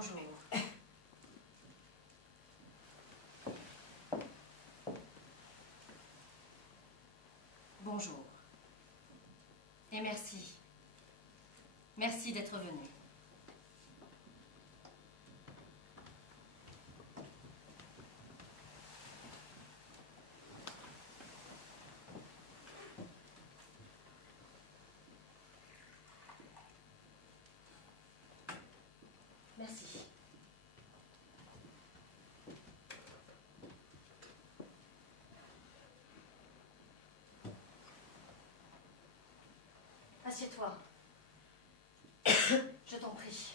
Bonjour. Bonjour. Et merci. Merci d'être venu. Merci. Assieds-toi. Je t'en prie.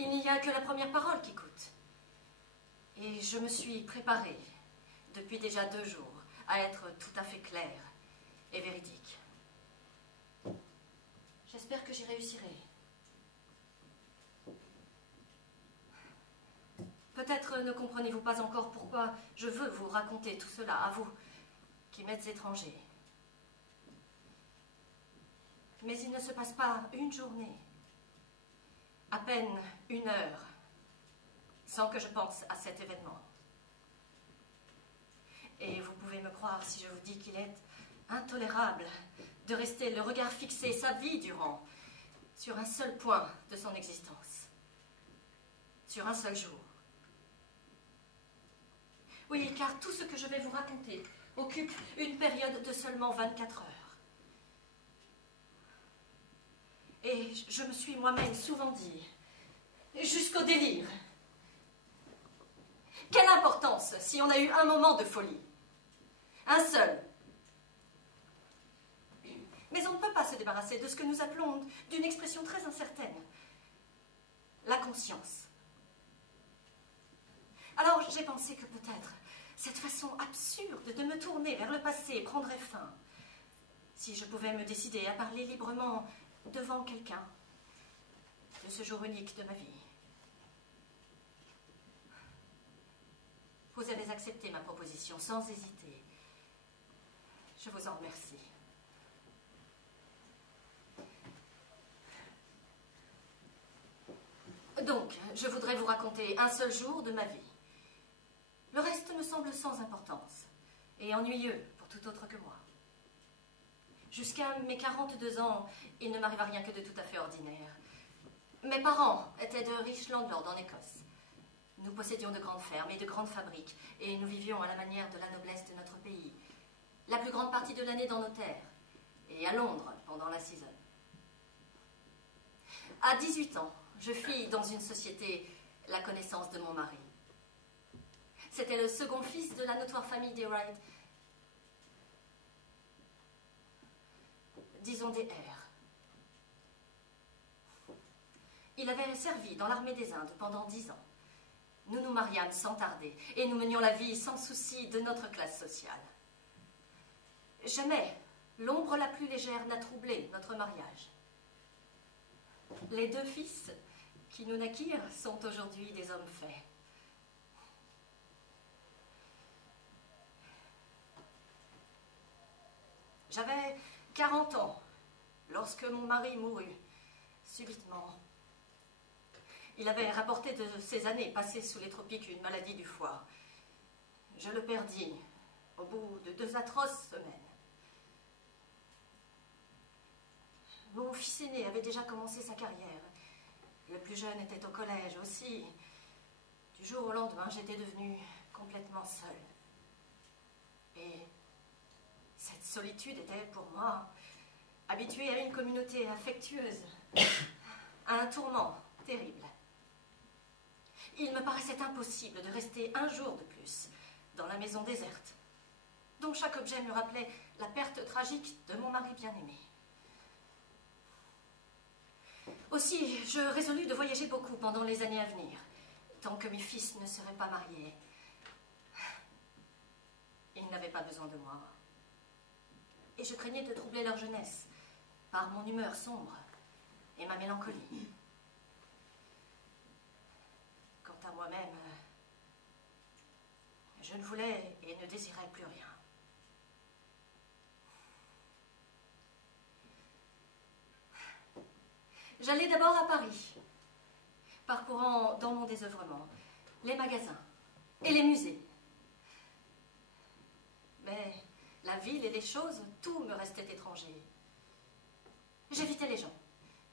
Il n'y a que la première parole qui coûte. Et je me suis préparée, depuis déjà 2 jours, à être tout à fait claire et véridique. J'espère que j'y réussirai. Peut-être ne comprenez-vous pas encore pourquoi je veux vous raconter tout cela, à vous, qui m'êtes étrangers. Mais il ne se passe pas une journée, à peine 1 heure, sans que je pense à cet événement. Et vous pouvez me croire si je vous dis qu'il est intolérable de rester le regard fixé sa vie durant sur un seul point de son existence, sur un seul jour. Oui, car tout ce que je vais vous raconter occupe une période de seulement 24 heures. Et je me suis moi-même souvent dit, jusqu'au délire, quelle importance si on a eu un moment de folie, un seul. Mais on ne peut pas se débarrasser de ce que nous appelons d'une expression très incertaine, la conscience. Alors j'ai pensé que peut-être cette façon absurde de me tourner vers le passé prendrait fin si je pouvais me décider à parler librement devant quelqu'un de ce jour unique de ma vie. Vous avez accepté ma proposition sans hésiter. Je vous en remercie. Donc, je voudrais vous raconter un seul jour de ma vie. Le reste me semble sans importance et ennuyeux pour tout autre que moi. Jusqu'à mes 42 ans, il ne m'arriva rien que de tout à fait ordinaire. Mes parents étaient de riches landlords en Écosse. Nous possédions de grandes fermes et de grandes fabriques, et nous vivions à la manière de la noblesse de notre pays, la plus grande partie de l'année dans nos terres, et à Londres pendant la saison. À 18 ans, je fis dans une société la connaissance de mon mari. C'était le second fils de la notoire famille des Wright, disons des R. Il avait servi dans l'armée des Indes pendant 10 ans. Nous nous mariâmes sans tarder et nous menions la vie sans souci de notre classe sociale. Jamais l'ombre la plus légère n'a troublé notre mariage. Les 2 fils qui nous naquirent sont aujourd'hui des hommes faits. J'avais 40 ans lorsque mon mari mourut, subitement. Il avait rapporté de ces années passées sous les tropiques une maladie du foie. Je le perdis au bout de 2 atroces semaines. Mon fils aîné avait déjà commencé sa carrière. Le plus jeune était au collège aussi. Du jour au lendemain, j'étais devenue complètement seule. Et cette solitude était pour moi, habituée à une communauté affectueuse, à un tourment terrible. Il me paraissait impossible de rester un jour de plus dans la maison déserte, dont chaque objet me rappelait la perte tragique de mon mari bien-aimé. Aussi, je résolus de voyager beaucoup pendant les années à venir, tant que mes fils ne seraient pas mariés. Ils n'avaient pas besoin de moi. Et je craignais de troubler leur jeunesse par mon humeur sombre et ma mélancolie. Je ne voulais et ne désirais plus rien. J'allais d'abord à Paris, parcourant dans mon désœuvrement les magasins et les musées. Mais la ville et les choses, tout me restait étranger. J'évitais les gens,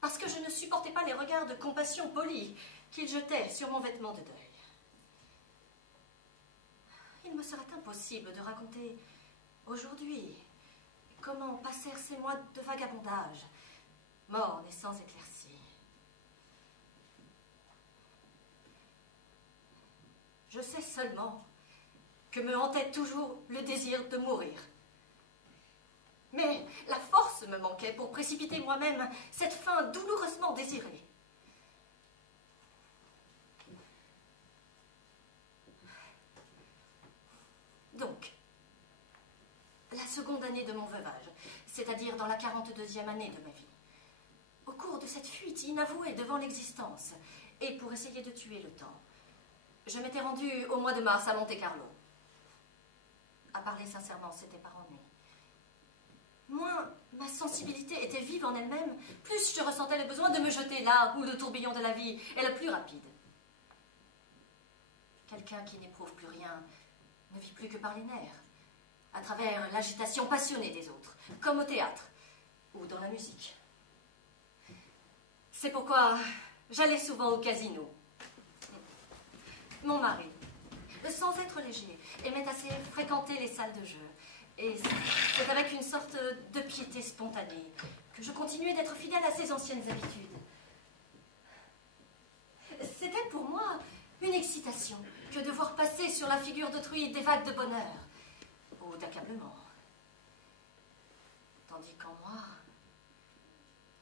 parce que je ne supportais pas les regards de compassion polie qu'ils jetaient sur mon vêtement de deuil. Il me serait impossible de raconter aujourd'hui comment passèrent ces mois de vagabondage, mornes et sans éclaircie. Je sais seulement que me hantait toujours le désir de mourir. Mais la force me manquait pour précipiter moi-même cette fin douloureusement désirée. Donc, la seconde année de mon veuvage, c'est-à-dire dans la 42e année de ma vie, au cours de cette fuite inavouée devant l'existence, et pour essayer de tuer le temps, je m'étais rendue au mois de mars à Monte-Carlo. À parler sincèrement, c'était par ennui. Moins ma sensibilité était vive en elle-même, plus je ressentais le besoin de me jeter là où le tourbillon de la vie est le plus rapide. Quelqu'un qui n'éprouve plus rien ne vit plus que par les nerfs, à travers l'agitation passionnée des autres, comme au théâtre ou dans la musique. C'est pourquoi j'allais souvent au casino. Mon mari, sans être léger, aimait assez fréquenter les salles de jeu. Et c'est avec une sorte de piété spontanée que je continuais d'être fidèle à ses anciennes habitudes. C'était pour moi une excitation que de voir passer sur la figure d'autrui des vagues de bonheur ou d'accablement. Tandis qu'en moi,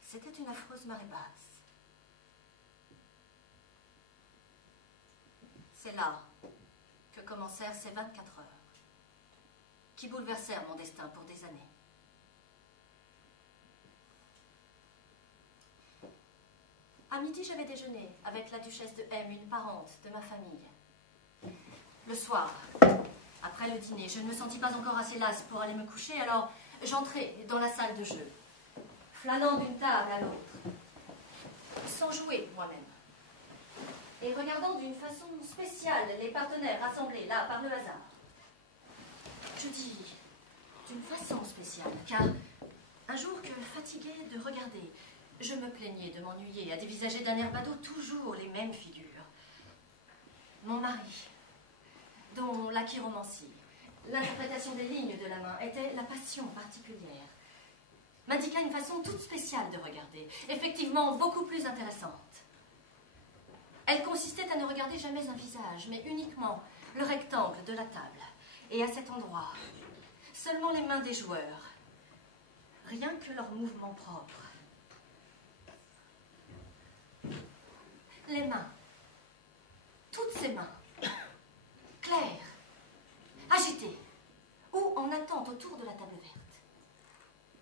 c'était une affreuse marée basse. C'est là que commencèrent ces 24 heures, qui bouleversèrent mon destin pour des années. À midi, j'avais déjeuné avec la duchesse de M, une parente de ma famille. Le soir, après le dîner, je ne me sentis pas encore assez lasse pour aller me coucher, alors j'entrai dans la salle de jeu, flânant d'une table à l'autre, sans jouer moi-même, et regardant d'une façon spéciale les partenaires rassemblés là par le hasard. Je dis d'une façon spéciale, car un jour que, fatiguée de regarder, je me plaignais de m'ennuyer à dévisager d'un air badaud toujours les mêmes figures. Mon mari, dont la chiromancie, l'interprétation des lignes de la main était la passion particulière, m'indiqua une façon toute spéciale de regarder, effectivement beaucoup plus intéressante. Elle consistait à ne regarder jamais un visage, mais uniquement le rectangle de la table. Et à cet endroit, seulement les mains des joueurs, rien que leurs mouvements propres. Les mains, toutes ces mains, claires, agitées, ou en attente autour de la table verte.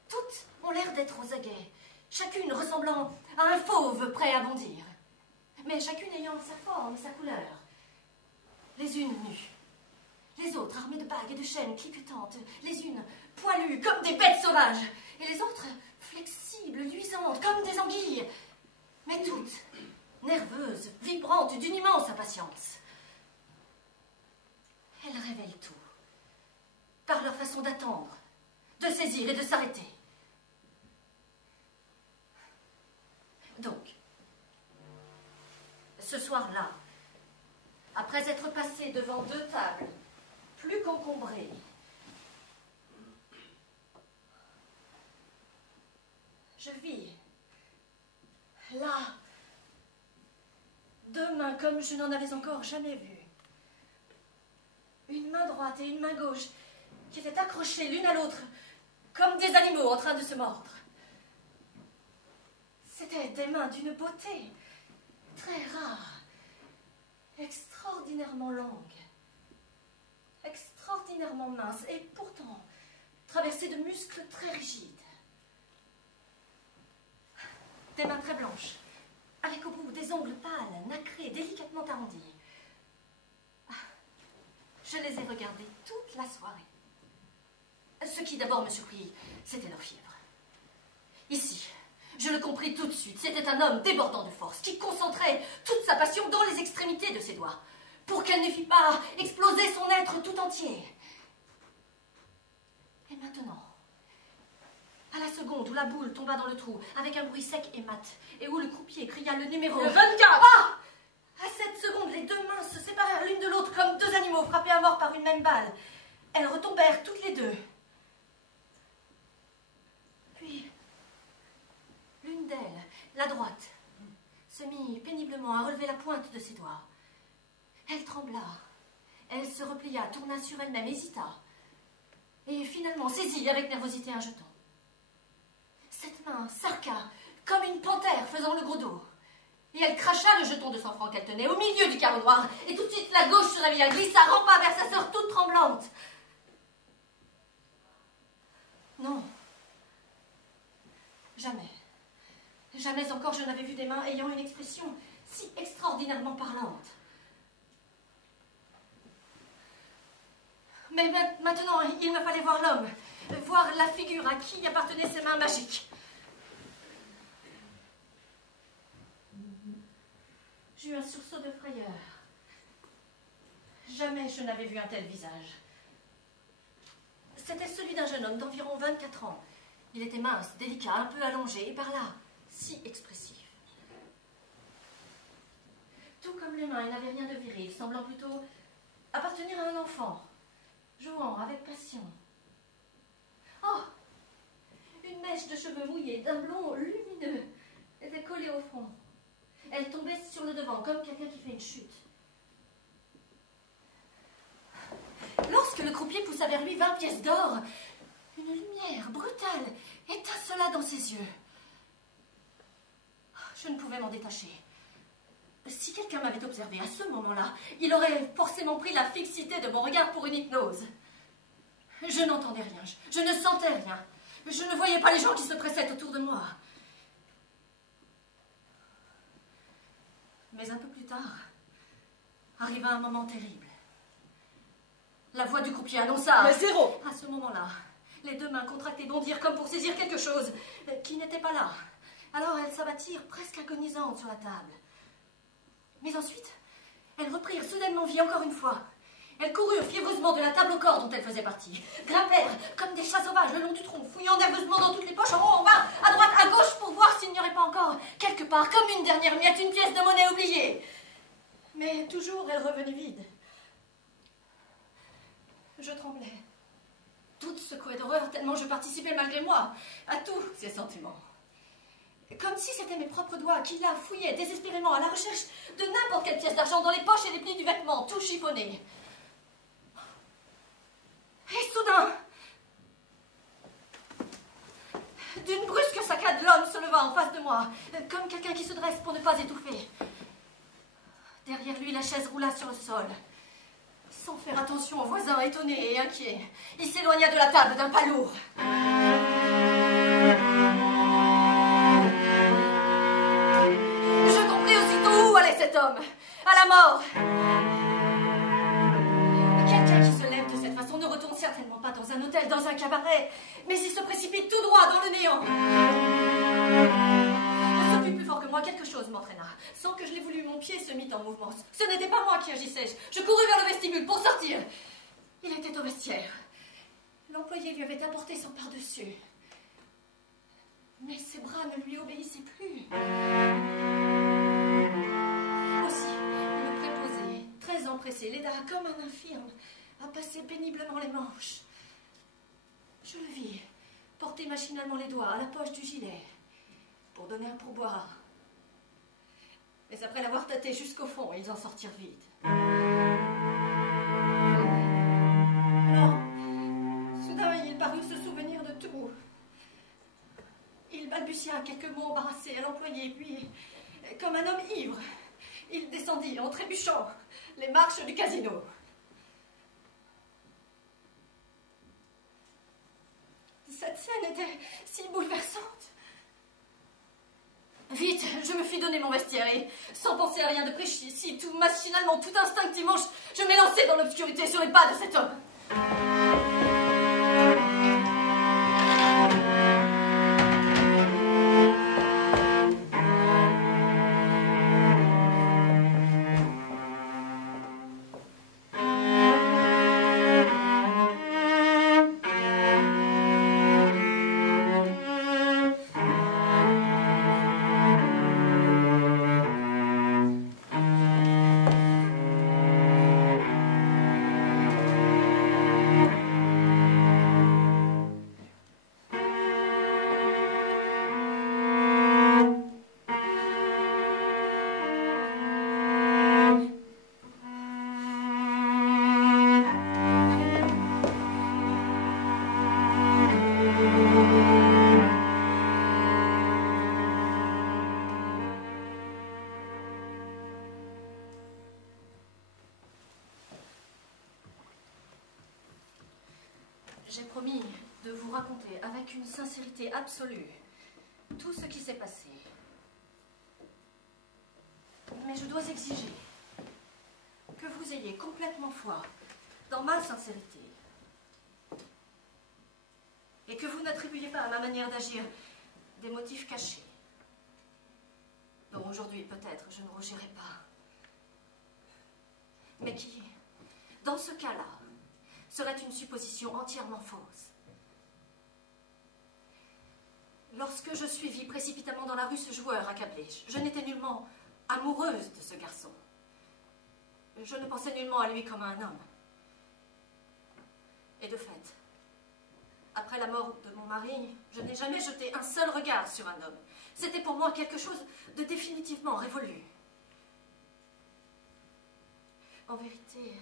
Toutes ont l'air d'être aux aguets, chacune ressemblant à un fauve prêt à bondir, mais chacune ayant sa forme et sa couleur. Les unes nues, les autres armées de bagues et de chaînes cliquetantes, les unes poilues comme des bêtes sauvages, et les autres flexibles, luisantes comme des anguilles, mais toutes nerveuses, vibrantes d'une immense impatience. Elles révèlent tout, par leur façon d'attendre, de saisir et de s'arrêter. Donc, ce soir-là, après être passé devant 2 tables, plus qu'encombrées, je vis, là, 2 mains comme je n'en avais encore jamais vu. Une main droite et une main gauche qui étaient accrochées l'une à l'autre comme des animaux en train de se mordre. C'étaient des mains d'une beauté très rare, extraordinairement longue, extraordinairement mince et pourtant traversée de muscles très rigides. Des mains très blanches, avec au bout des ongles pâles, nacrés, délicatement arrondis. Je les ai regardés toute la soirée. Ce qui d'abord me surprit, c'était leur fièvre. Ici, je le compris tout de suite, c'était un homme débordant de force, qui concentrait toute sa passion dans les extrémités de ses doigts, pour qu'elle ne fît pas exploser son être tout entier. Et maintenant, à la seconde où la boule tomba dans le trou, avec un bruit sec et mat, et où le croupier cria le numéro... Le 24! Ah! À cette seconde, les deux mains se séparèrent l'une de l'autre comme deux animaux frappés à mort par une même balle. Elles retombèrent toutes les deux. Puis, l'une d'elles, la droite, se mit péniblement à relever la pointe de ses doigts. Elle trembla. Elle se replia, tourna sur elle-même, hésita. Et finalement saisit avec nervosité un jeton. Cette main s'arqua comme une panthère faisant le gros dos. Et elle cracha le jeton de 100 francs qu'elle tenait au milieu du carreau noir. Et tout de suite, la gauche se réveilla, glissa, rampa vers sa sœur toute tremblante. Non. Jamais. Jamais encore je n'avais vu des mains ayant une expression si extraordinairement parlante. Mais maintenant, il me fallait voir l'homme, voir la figure à qui appartenaient ces mains magiques. J'eus un sursaut de frayeur. Jamais je n'avais vu un tel visage. C'était celui d'un jeune homme d'environ 24 ans. Il était mince, délicat, un peu allongé, et par là, si expressif. Tout comme l'humain, il n'avait rien de viril, semblant plutôt appartenir à un enfant, jouant avec passion. Oh! Une mèche de cheveux mouillés, d'un blond lumineux, était collée au front. Elle tombait sur le devant, comme quelqu'un qui fait une chute. Lorsque le croupier poussa vers lui 20 pièces d'or, une lumière brutale étincela dans ses yeux. Je ne pouvais m'en détacher. Si quelqu'un m'avait observé à ce moment-là, il aurait forcément pris la fixité de mon regard pour une hypnose. Je n'entendais rien, je ne sentais rien. Je ne voyais pas les gens qui se pressaient autour de moi. Mais un peu plus tard, arriva un moment terrible. La voix du croupier annonça... Mais zéro! À ce moment-là, les deux mains contractées bondirent comme pour saisir quelque chose qui n'était pas là. Alors elles s'abattirent presque agonisantes sur la table. Mais ensuite, elles reprirent soudainement vie encore une fois. Elles coururent fiévreusement de la table au corps dont elles faisaient partie. Grimpèrent comme des chats sauvages le long du tronc, fouillant nerveusement dans toutes les poches, en haut, en bas, à droite, à gauche, pour voir s'il n'y aurait pas encore, quelque part, comme une dernière miette, une pièce de monnaie oubliée. Mais toujours, elle revenait vide. Je tremblais. Toute secouée d'horreur, tellement je participais malgré moi à tous ces sentiments. Comme si c'était mes propres doigts qui là fouillaient désespérément à la recherche de n'importe quelle pièce d'argent dans les poches et les plis du vêtement, tout chiffonné. Et soudain, d'une brusque saccade, l'homme se leva en face de moi, comme quelqu'un qui se dresse pour ne pas étouffer. Derrière lui, la chaise roula sur le sol. Sans faire attention aux voisins étonnés et inquiets, il s'éloigna de la table d'un pas lourd. Je compris aussitôt où allait cet homme. À la mort. Quelqu'un qui se lève de cette façon ne retourne certainement pas dans un hôtel, dans un cabaret, mais il se précipite tout droit dans le néant. Ce fut plus fort que moi, quelque chose m'entraîna. Sans que je l'ai voulu, mon pied se mit en mouvement. Ce n'était pas moi qui agissais. Je courus vers le vestibule pour sortir. Il était au vestiaire. L'employé lui avait apporté son pardessus. Mais ses bras ne lui obéissaient plus. Aussi, le préposé, très empressé, l'aida comme un infirme à passer péniblement les manches. Je le vis porter machinalement les doigts à la poche du gilet pour donner un pourboire. Mais après l'avoir tâté jusqu'au fond, ils en sortirent vite. Alors, soudain, il parut se souvenir de tout. Il balbutia quelques mots embarrassés à l'employé, puis, comme un homme ivre, il descendit en trébuchant les marches du casino. Cette scène était si bouleversante. Vite, je me fus donner mon vestiaire et, sans penser à rien de précis, tout machinalement, tout instinctivement, je m'élançai dans l'obscurité sur les pas de cet homme. J'ai promis de vous raconter avec une sincérité absolue tout ce qui s'est passé. Mais je dois exiger que vous ayez complètement foi dans ma sincérité et que vous n'attribuiez pas à ma manière d'agir des motifs cachés dont aujourd'hui peut-être je ne rougirai pas, mais qui, dans ce cas-là, serait une supposition entièrement fausse. Lorsque je suivis précipitamment dans la rue ce joueur accablé, je n'étais nullement amoureuse de ce garçon. Je ne pensais nullement à lui comme à un homme. Et de fait, après la mort de mon mari, je n'ai jamais jeté un seul regard sur un homme. C'était pour moi quelque chose de définitivement révolu. En vérité,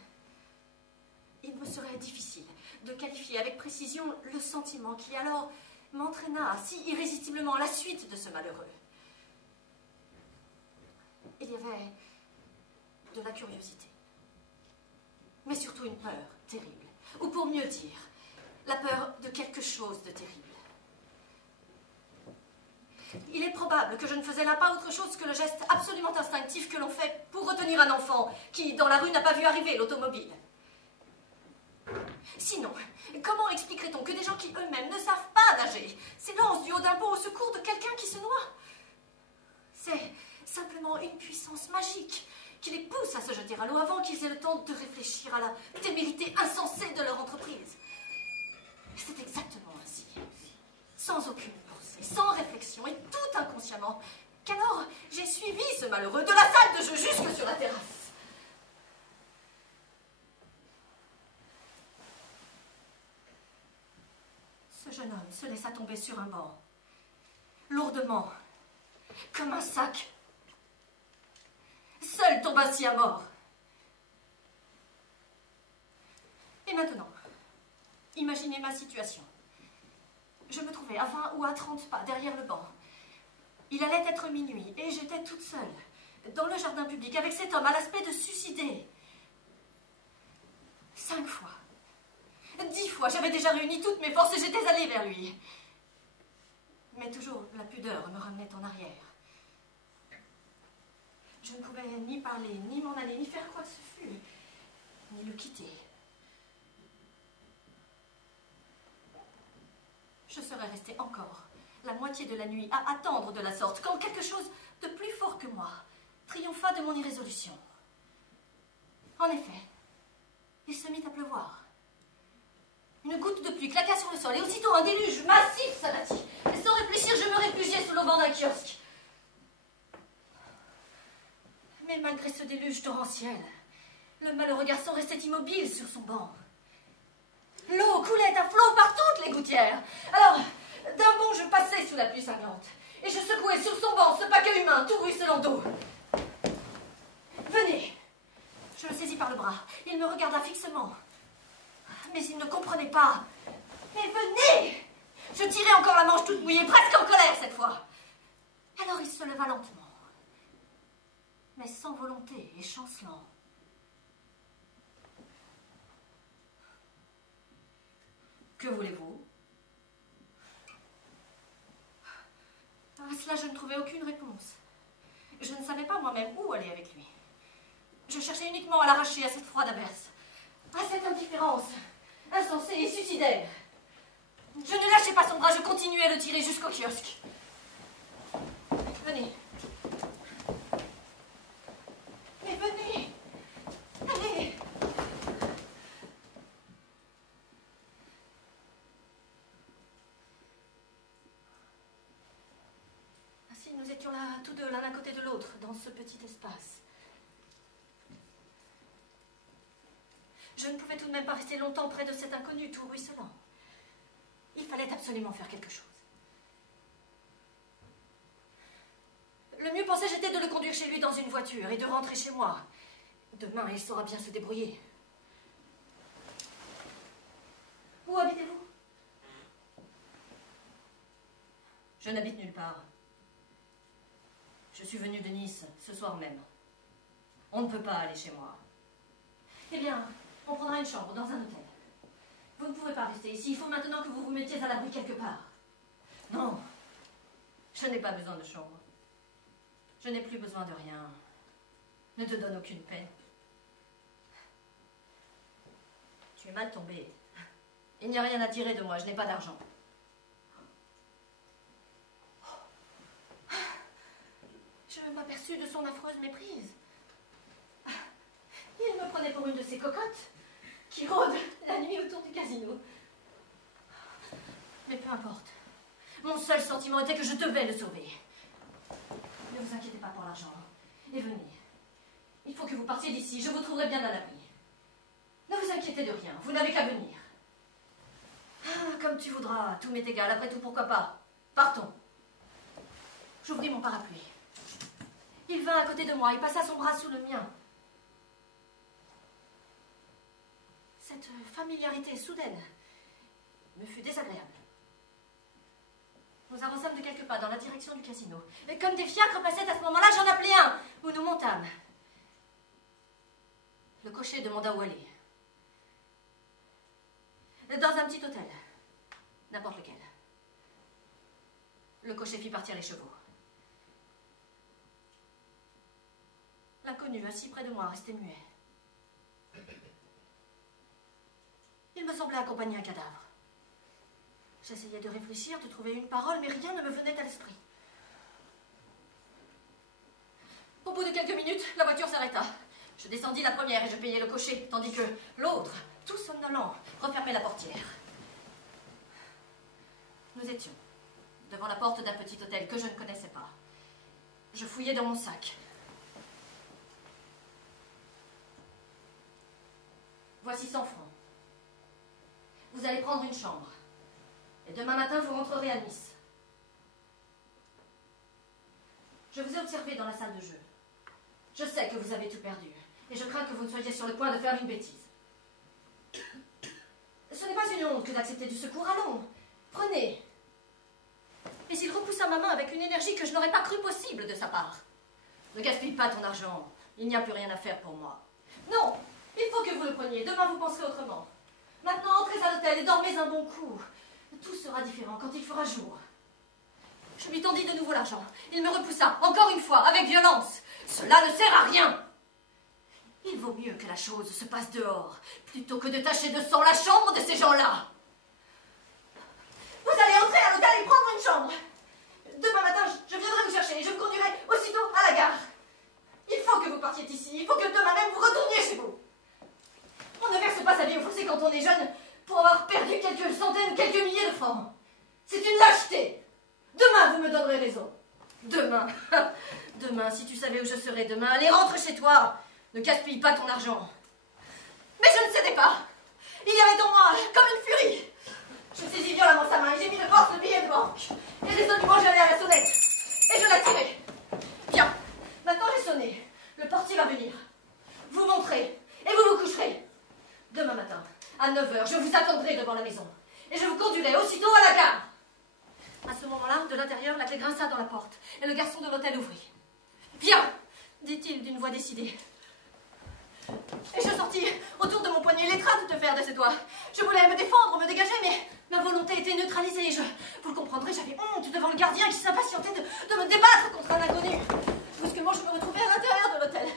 il me serait difficile de qualifier avec précision le sentiment qui alors m'entraîna si irrésistiblement à la suite de ce malheureux. Il y avait de la curiosité, mais surtout une peur terrible, ou pour mieux dire, la peur de quelque chose de terrible. Il est probable que je ne faisais là pas autre chose que le geste absolument instinctif que l'on fait pour retenir un enfant qui, dans la rue, n'a pas vu arriver l'automobile. Sinon, comment expliquerait-on que des gens qui eux-mêmes ne savent pas nager s'élancent du haut d'un pont au secours de quelqu'un qui se noie? C'est simplement une puissance magique qui les pousse à se jeter à l'eau avant qu'ils aient le temps de réfléchir à la témérité insensée de leur entreprise. C'est exactement ainsi, sans aucune pensée, sans réflexion et tout inconsciemment, qu'alors j'ai suivi ce malheureux de la salle de jeu jusque sur la terrasse. Ce jeune homme se laissa tomber sur un banc, lourdement, comme un sac. Seul tomba ainsi à mort. Et maintenant, imaginez ma situation. Je me trouvais à 20 ou à 30 pas derrière le banc. Il allait être minuit et j'étais toute seule, dans le jardin public, avec cet homme à l'aspect de suicider. 5 fois. 10 fois, j'avais déjà réuni toutes mes forces et j'étais allée vers lui. Mais toujours, la pudeur me ramenait en arrière. Je ne pouvais ni parler, ni m'en aller, ni faire quoi que ce fût, ni le quitter. Je serais restée encore la moitié de la nuit à attendre de la sorte, quand quelque chose de plus fort que moi triompha de mon irrésolution. En effet, il se mit à pleuvoir. Une goutte de pluie claqua sur le sol et aussitôt un déluge massif s'abattit. Et sans réfléchir, je me réfugiai sous l'auvent d'un kiosque. Mais malgré ce déluge torrentiel, le malheureux garçon restait immobile sur son banc. L'eau coulait à flot par toutes les gouttières. Alors, d'un bond, je passai sous la pluie cinglante et je secouai sur son banc ce paquet humain tout ruisselant d'eau. Venez. Je le saisis par le bras. Il me regarda fixement. Mais il ne comprenait pas. Mais venez! Je tirai encore la manche toute mouillée, presque en colère cette fois. Alors il se leva lentement, mais sans volonté et chancelant. Que voulez-vous? Ah, cela, je ne trouvais aucune réponse. Je ne savais pas moi-même où aller avec lui. Je cherchais uniquement à l'arracher à cette froide averse, à cette indifférence insensée et suicidaire. Je ne lâchais pas son bras, je continuais à le tirer jusqu'au kiosque. Venez. Mais venez. Allez. Ainsi, nous étions là, tous deux, l'un à côté de l'autre, dans ce petit espace. Je ne pouvais tout de même pas rester longtemps près de cet inconnu tout ruisselant. Il fallait absolument faire quelque chose. Le mieux pensé, j'étais de le conduire chez lui dans une voiture et de rentrer chez moi. Demain, il saura bien se débrouiller. Où habitez-vous? Je n'habite nulle part. Je suis venue de Nice ce soir même. On ne peut pas aller chez moi. Eh bien, on prendra une chambre dans un hôtel. Vous ne pouvez pas rester ici. Il faut maintenant que vous vous mettiez à l'abri quelque part. Non, je n'ai pas besoin de chambre. Je n'ai plus besoin de rien. Ne te donne aucune peine. Tu es mal tombé. Il n'y a rien à tirer de moi. Je n'ai pas d'argent. Je m'aperçus de son affreuse méprise. Il me prenait pour une de ces cocottes qui rôdent la nuit autour du casino. Mais peu importe. Mon seul sentiment était que je devais le sauver. Ne vous inquiétez pas pour l'argent. Et venez. Il faut que vous partiez d'ici. Je vous trouverai bien à l'abri. Ne vous inquiétez de rien. Vous n'avez qu'à venir. Ah, comme tu voudras. Tout m'est égal. Après tout, pourquoi pas? Partons. J'ouvris mon parapluie. Il vint à côté de moi. Il passa son bras sous le mien. Cette familiarité soudaine me fut désagréable. Nous avançâmes de quelques pas dans la direction du casino. Et comme des fiacres passaient à ce moment-là, j'en appelai un, où nous montâmes. Le cocher demanda où aller. Dans un petit hôtel. N'importe lequel. Le cocher fit partir les chevaux. L'inconnu, assis près de moi, restait muet. Il me semblait accompagner un cadavre. J'essayais de réfléchir, de trouver une parole, mais rien ne me venait à l'esprit. Au bout de quelques minutes, la voiture s'arrêta. Je descendis la première et je payai le cocher, tandis que l'autre, tout somnolent, refermait la portière. Nous étions devant la porte d'un petit hôtel que je ne connaissais pas. Je fouillai dans mon sac. Voici 100 francs. Vous allez prendre une chambre. Et demain matin, vous rentrerez à Nice. Je vous ai observé dans la salle de jeu. Je sais que vous avez tout perdu. Et je crains que vous ne soyez sur le point de faire une bêtise. Ce n'est pas une honte que d'accepter du secours. Allons, prenez. Mais il repoussa ma main avec une énergie que je n'aurais pas cru possible de sa part. Ne gaspille pas ton argent. Il n'y a plus rien à faire pour moi. Non, il faut que vous le preniez. Demain, vous penserez autrement. Maintenant, entrez à l'hôtel et dormez un bon coup. Tout sera différent quand il fera jour. Je lui tendis de nouveau l'argent. Il me repoussa, encore une fois, avec violence. Cela ne sert à rien. Il vaut mieux que la chose se passe dehors, plutôt que de tacher de sang la chambre de ces gens-là. Vous allez entrer à l'hôtel et prendre une chambre. Demain matin, je viendrai vous chercher et je vous conduirai aussitôt à la gare. Il faut que vous partiez d'ici. Il faut que demain même vous retourniez chez vous. On ne verse pas sa vie au fossé quand on est jeune pour avoir perdu quelques centaines ou quelques milliers de francs. C'est une lâcheté. Demain, vous me donnerez raison. Demain. Demain, si tu savais où je serais demain, allez, rentre chez toi. Ne gaspille pas ton argent. Mais je ne cédais pas. Il y avait en moi, comme une furie. Je saisis violemment sa main et j'ai mis de force le billet de banque. Et résolument, j'allais à la sonnette. Et je la tirai. Bien. Maintenant, j'ai sonné. Le portier va venir. Vous monterez. Et vous vous coucherez. Demain matin, à 9h, je vous attendrai devant la maison. Et je vous conduirai aussitôt à la gare. À ce moment-là, de l'intérieur, la clé grinça dans la porte. Et le garçon de l'hôtel ouvrit. Bien, dit-il d'une voix décidée. Et je sortis autour de mon poignet les traces de fer de ses doigts. Je voulais me défendre, me dégager, mais ma volonté était neutralisée. Vous le comprendrez, j'avais honte devant le gardien qui s'impatientait de me débattre contre un inconnu. Brusquement, je me retrouvais à l'intérieur de l'hôtel.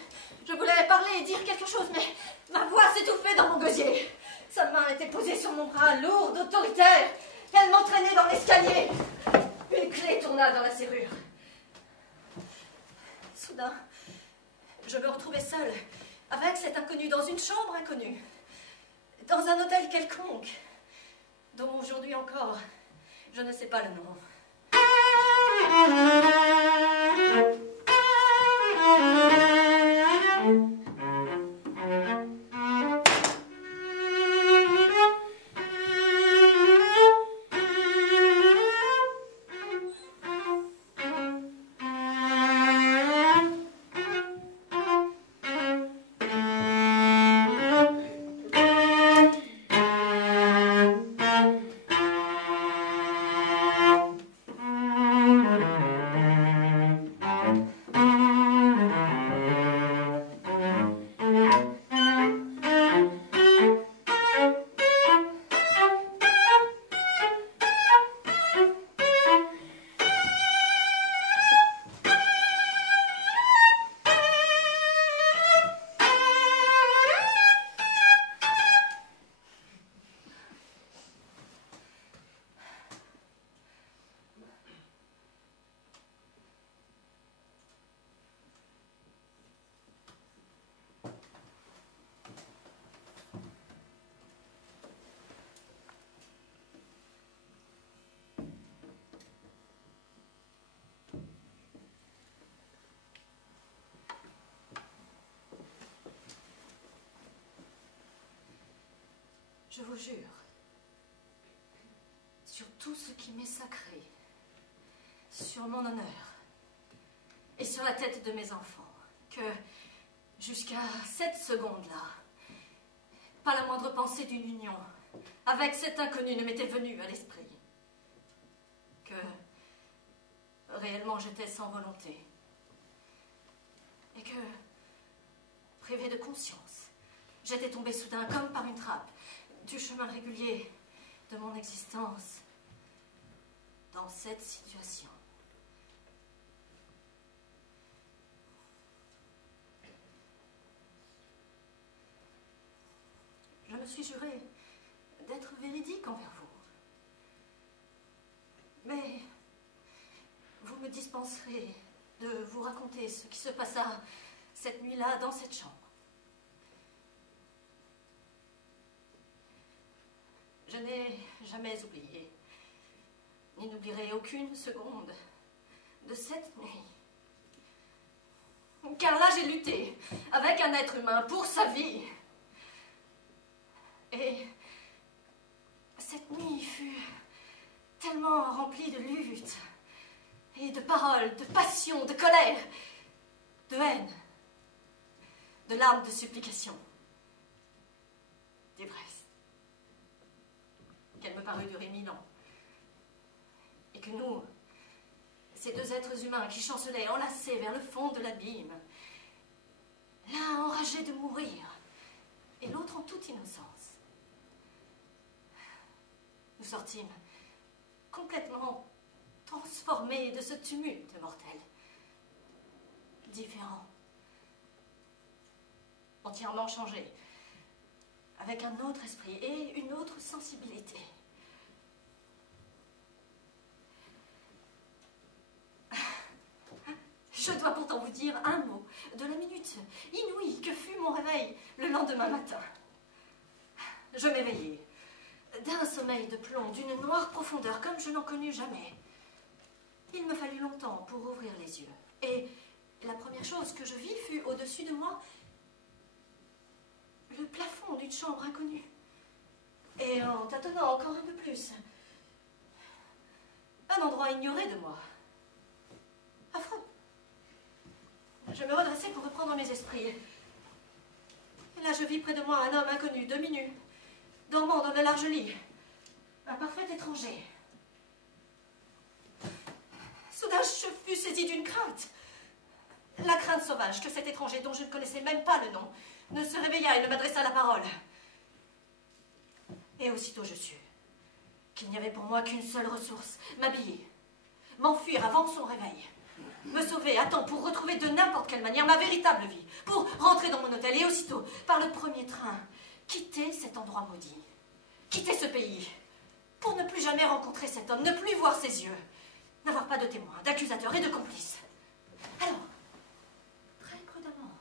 Je voulais parler et dire quelque chose, mais ma voix s'étouffait dans mon gosier. Sa main était posée sur mon bras, lourde, autoritaire. Elle m'entraînait dans l'escalier. Une clé tourna dans la serrure. Soudain, je me retrouvais seule, avec cet inconnu dans une chambre inconnue, dans un hôtel quelconque, dont aujourd'hui encore, je ne sais pas le nom. Je vous jure, sur tout ce qui m'est sacré, sur mon honneur et sur la tête de mes enfants, que jusqu'à cette seconde-là, pas la moindre pensée d'une union avec cet inconnu ne m'était venue à l'esprit. Que réellement j'étais sans volonté et que, privée de conscience, j'étais tombée soudain comme par une trappe du chemin régulier de mon existence dans cette situation. Je me suis juré d'être véridique envers vous. Mais vous me dispenserez de vous raconter ce qui se passa cette nuit-là dans cette chambre. Je n'ai jamais oublié, ni n'oublierai aucune seconde de cette nuit. Car là, j'ai lutté avec un être humain pour sa vie. Et cette nuit fut tellement remplie de lutte, et de paroles, de passion, de colère, de haine, de larmes de supplication, d'ivresse, qu'elle me parut durer 1000 ans. Et que nous, ces deux êtres humains qui chancelaient enlacés vers le fond de l'abîme, l'un enragé de mourir, et l'autre en toute innocence, nous sortîmes complètement transformés de ce tumulte mortel, différents, entièrement changés, avec un autre esprit et une autre sensibilité. Je dois pourtant vous dire un mot de la minute inouïe que fut mon réveil le lendemain matin. Je m'éveillai d'un sommeil de plomb, d'une noire profondeur comme je n'en connus jamais. Il me fallut longtemps pour ouvrir les yeux. Et la première chose que je vis fut au-dessus de moi le plafond d'une chambre inconnue. Et en tâtonnant encore un peu plus, un endroit ignoré de moi. Affreux. Je me redressai pour reprendre mes esprits. Et là, je vis près de moi un homme inconnu, demi-nu, dormant dans le large lit. Un parfait étranger. Soudain, je fus saisie d'une crainte. La crainte sauvage que cet étranger, dont je ne connaissais même pas le nom, ne se réveilla et ne m'adressa la parole. Et aussitôt je sus qu'il n'y avait pour moi qu'une seule ressource, m'habiller, m'enfuir avant son réveil, me sauver à temps pour retrouver de n'importe quelle manière ma véritable vie, pour rentrer dans mon hôtel et aussitôt, par le premier train, quitter cet endroit maudit, quitter ce pays, pour ne plus jamais rencontrer cet homme, ne plus voir ses yeux, n'avoir pas de témoins, d'accusateurs et de complices. Alors, très prudemment,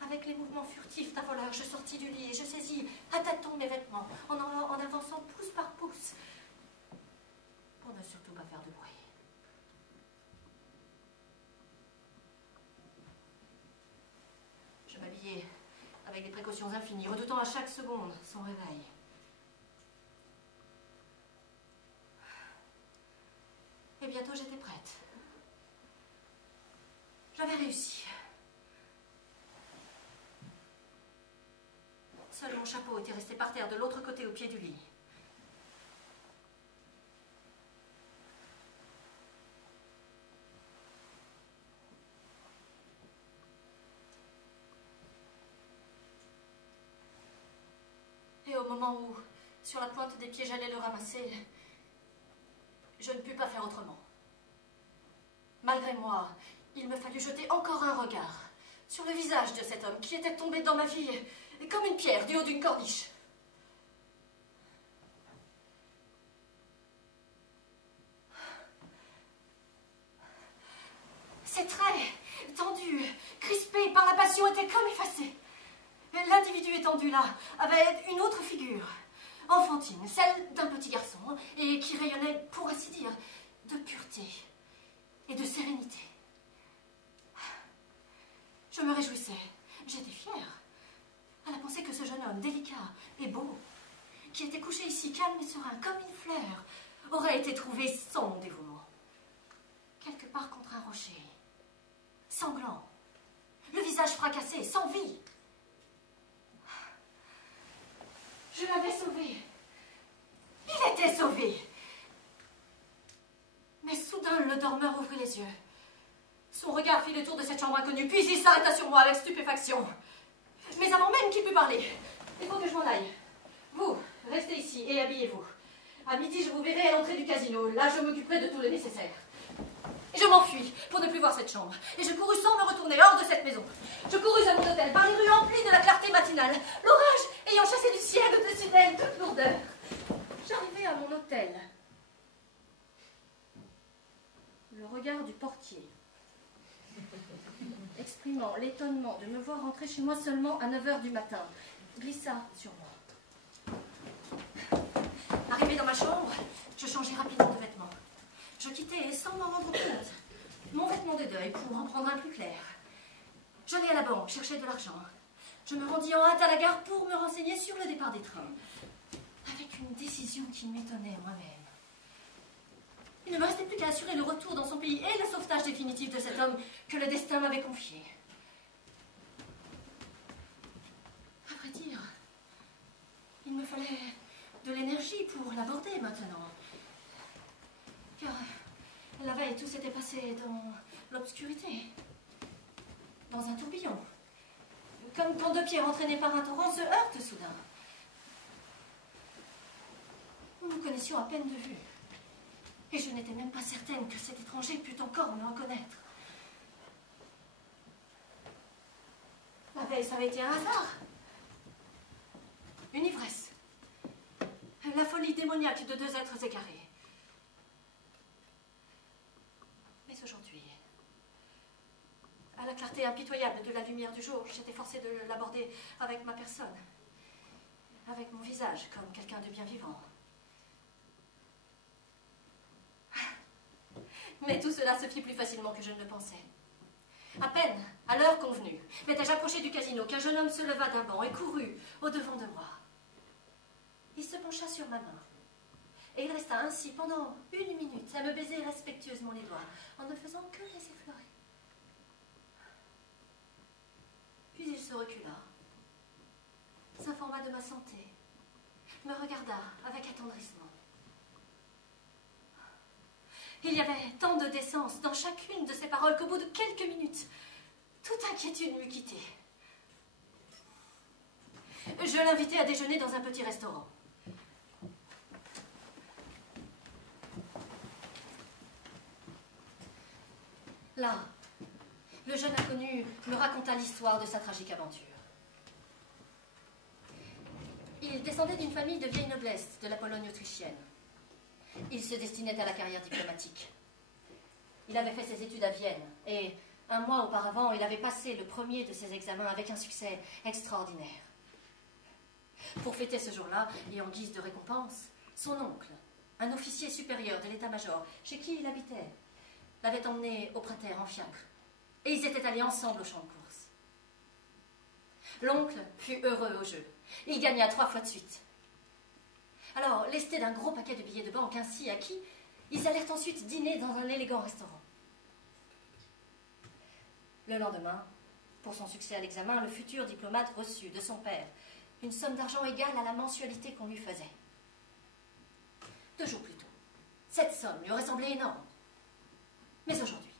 avec les mouvements furtifs d'un voleur, je sortis du lit et je saisis à tâtons mes vêtements, en avançant pouce par pouce, pour ne surtout pas faire de bruit. Je m'habillai avec des précautions infinies, redoutant à chaque seconde son réveil. Et bientôt j'étais prête. J'avais réussi. Seul mon chapeau était resté par terre de l'autre côté au pied du lit. Et au moment où, sur la pointe des pieds, j'allais le ramasser, je ne pus pas faire autrement. Malgré moi, il me fallut jeter encore un regard sur le visage de cet homme qui était tombé dans ma vie comme une pierre du haut d'une corniche. Ses traits, tendus, crispés par la passion, étaient comme effacés. L'individu étendu là avait une autre figure, enfantine, celle d'un petit garçon, et qui rayonnait, pour ainsi dire, de pureté et de sérénité. Je me réjouissais, j'étais fière, à la pensée que ce jeune homme délicat et beau, qui était couché ici calme et serein comme une fleur, aurait été trouvé sans mon dévouement, quelque part contre un rocher, sanglant, le visage fracassé, sans vie. Je l'avais sauvé. Il était sauvé. Mais soudain, le dormeur ouvrit les yeux. Son regard fit le tour de cette chambre inconnue, puis il s'arrêta sur moi avec stupéfaction. Mais avant même qu'il pût parler, il faut que je m'en aille. Vous, restez ici et habillez-vous. À midi, je vous verrai à l'entrée du casino. Là, je m'occuperai de tout le nécessaire. Et je m'enfuis pour ne plus voir cette chambre. Et je courus sans me retourner hors de cette maison. Je courus à mon hôtel par les rues emplies de la clarté matinale, l'orage ayant chassé du ciel au-dessus d'elle toute lourdeur. J'arrivai à mon hôtel. Le regard du portier, exprimant l'étonnement de me voir rentrer chez moi seulement à 9 h du matin, glissa sur moi. Arrivé dans ma chambre, je changeai rapidement de vêtements. Je quittai, sans m'en rendre compte, mon vêtement de deuil pour en prendre un plus clair. J'allai à la banque chercher de l'argent. Je me rendis en hâte à la gare pour me renseigner sur le départ des trains, avec une décision qui m'étonnait moi-même. Il ne me restait plus qu'à assurer le retour dans son pays et le sauvetage définitif de cet homme que le destin m'avait confié. À vrai dire, il me fallait de l'énergie pour l'aborder maintenant. Car la veille, tout s'était passé dans l'obscurité, dans un tourbillon. Comme quand deux pierres entraînées par un torrent se heurtent soudain. Nous nous connaissions à peine de vue. Et je n'étais même pas certaine que cet étranger pût encore me reconnaître. La veille, ça avait été un hasard. Une ivresse. La folie démoniaque de deux êtres égarés. Mais aujourd'hui, à la clarté impitoyable de la lumière du jour, j'étais forcée de l'aborder avec ma personne, avec mon visage, comme quelqu'un de bien vivant. Mais tout cela se fit plus facilement que je ne le pensais. À peine, à l'heure convenue, m'étais-je approché du casino qu'un jeune homme se leva d'un banc et courut au-devant de moi. Il se pencha sur ma main, et il resta ainsi pendant 1 minute à me baiser respectueusement les doigts, en ne faisant que les effleurer. Puis il se recula, s'informa de ma santé, me regarda avec attendrissement. Il y avait tant de décence dans chacune de ses paroles qu'au bout de quelques minutes, toute inquiétude m'eût quittée. je l'invitai à déjeuner dans un petit restaurant. Là, le jeune inconnu me raconta l'histoire de sa tragique aventure. Il descendait d'une famille de vieille noblesse de la Pologne autrichienne. Il se destinait à la carrière diplomatique. Il avait fait ses études à Vienne et, un mois auparavant, il avait passé le premier de ses examens avec un succès extraordinaire. Pour fêter ce jour-là, et en guise de récompense, son oncle, un officier supérieur de l'état-major, chez qui il habitait, l'avait emmené au prater en fiacre. Et ils étaient allés ensemble au champ de course. L'oncle fut heureux au jeu. Il gagna 3 fois de suite. Alors, lestés d'un gros paquet de billets de banque ainsi acquis, ils allèrent ensuite dîner dans un élégant restaurant. Le lendemain, pour son succès à l'examen, le futur diplomate reçut de son père une somme d'argent égale à la mensualité qu'on lui faisait. 2 jours plus tôt, cette somme lui aurait semblé énorme. Mais aujourd'hui,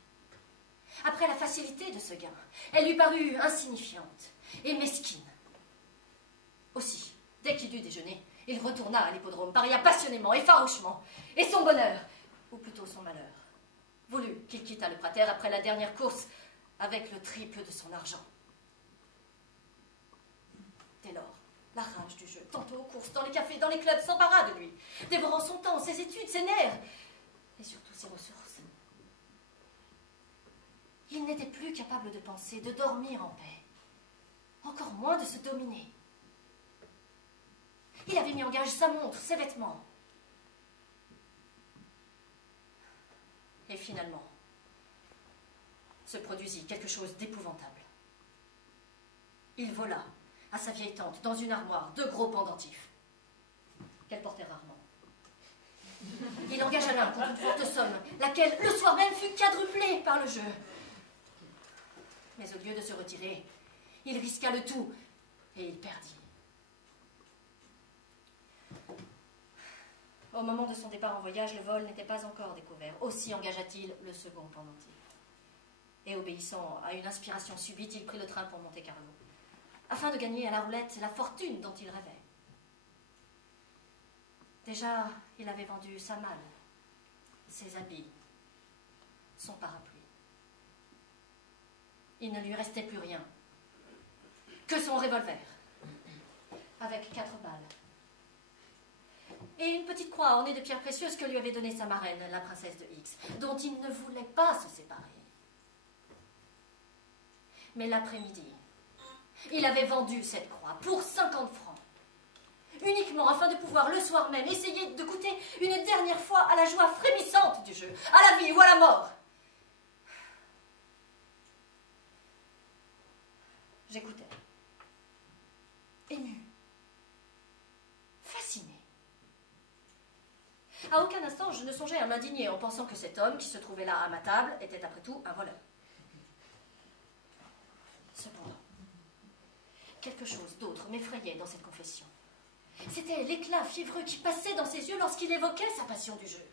après la facilité de ce gain, elle lui parut insignifiante et mesquine. Aussi, dès qu'il eut déjeuné, il retourna à l'hippodrome, paria passionnément et farouchement, et son bonheur, ou plutôt son malheur, voulut qu'il quittât le prater après la dernière course avec le triple de son argent. Dès lors, la rage du jeu, tantôt aux courses, dans les cafés, dans les clubs, s'empara de lui, dévorant son temps, ses études, ses nerfs, et surtout ses ressources. Il n'était plus capable de penser, de dormir en paix, encore moins de se dominer. Il avait mis en gage sa montre, ses vêtements. Et finalement, se produisit quelque chose d'épouvantable. Il vola à sa vieille tante, dans une armoire, 2 gros pendentifs, qu'elle portait rarement. Il engagea l'un pour une forte somme, laquelle, le soir même, fut quadruplée par le jeu. Mais au lieu de se retirer, il risqua le tout et il perdit. Au moment de son départ en voyage, le vol n'était pas encore découvert. Aussi engagea-t-il le second pendentif. Et obéissant à une inspiration subite, il prit le train pour Monte-Carlo, afin de gagner à la roulette la fortune dont il rêvait. Déjà, il avait vendu sa malle, ses habits, son parapluie. Il ne lui restait plus rien que son revolver, avec 4 balles. Et une petite croix ornée de pierres précieuses que lui avait donnée sa marraine, la princesse de X, dont il ne voulait pas se séparer. Mais l'après-midi, il avait vendu cette croix pour 50 francs, uniquement afin de pouvoir le soir même essayer de goûter une dernière fois à la joie frémissante du jeu, à la vie ou à la mort. J'écoutais, ému, fasciné. À aucun instant, je ne songeais à m'indigner en pensant que cet homme qui se trouvait là à ma table était après tout un voleur. Cependant, quelque chose d'autre m'effrayait dans cette confession. C'était l'éclat fiévreux qui passait dans ses yeux lorsqu'il évoquait sa passion du jeu.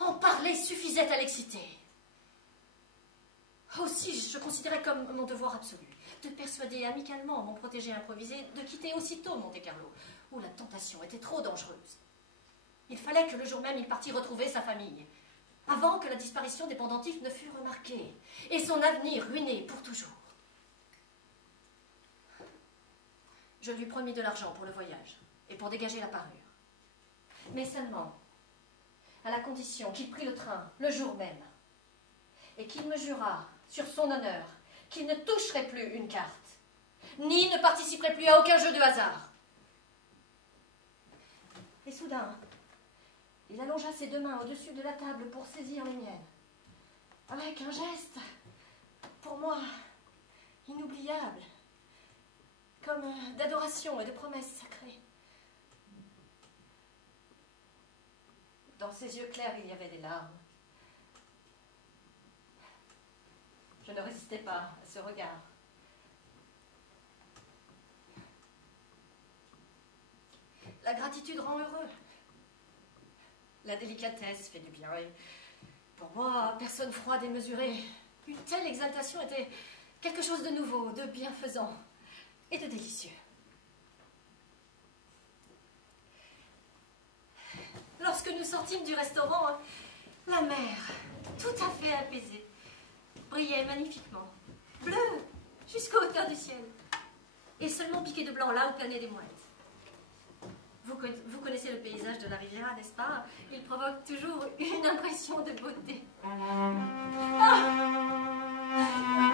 En parler suffisait à l'exciter. Aussi, je considérais comme mon devoir absolu de persuader amicalement mon protégé improvisé de quitter aussitôt Monte-Carlo, où la tentation était trop dangereuse. Il fallait que le jour même il partît retrouver sa famille, avant que la disparition des pendentifs ne fût remarquée, et son avenir ruiné pour toujours. Je lui promis de l'argent pour le voyage, et pour dégager la parure. Mais seulement, à la condition qu'il prît le train le jour même, et qu'il me jura, sur son honneur, qu'il ne toucherait plus une carte, ni ne participerait plus à aucun jeu de hasard. Et soudain, il allongea ses 2 mains au-dessus de la table pour saisir les miennes, avec un geste, pour moi, inoubliable, comme d'adoration et de promesse sacrée. Dans ses yeux clairs, il y avait des larmes. Je ne résistais pas à ce regard. La gratitude rend heureux. La délicatesse fait du bien. Et pour moi, personne froide et mesurée, une telle exaltation était quelque chose de nouveau, de bienfaisant et de délicieux. sortîmes du restaurant, la mer, tout à fait apaisée, brillait magnifiquement, bleue jusqu'aux hauteurs du ciel, et seulement piquée de blanc là où planaient des mouettes. Vous connaissez le paysage de la Riviera, n'est-ce pas? Il provoque toujours une impression de beauté. Ah!